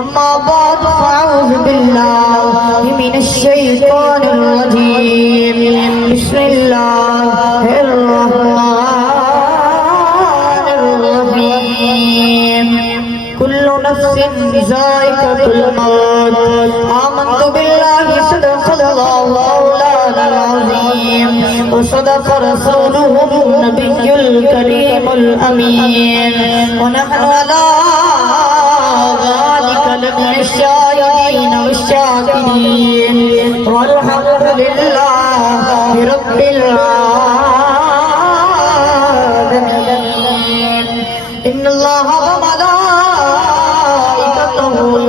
अम्मा बाद फ़अऊज़ु बिल्लाहि मिनश शैतानिर रजीम बिस्मिल्लाहिर रहमानिर रहीम कुल्लु नफ्सिन ज़ाइक़तुल मौत आमन्तु बिल्लाहि सदक़ल्लाहु मौलानाल अज़ीम व सदक़ रसूलुहुन नबियुल करीमुल अमीन व नहनु अला الشاهدين والشاكرين والحمد لله رب العالمين إن الله وملائكته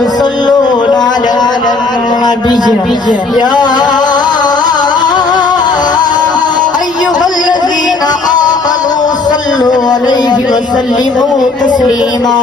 يصلون على النبي يا أيها الذين آمنوا صلوا عليه وسلموا تسليما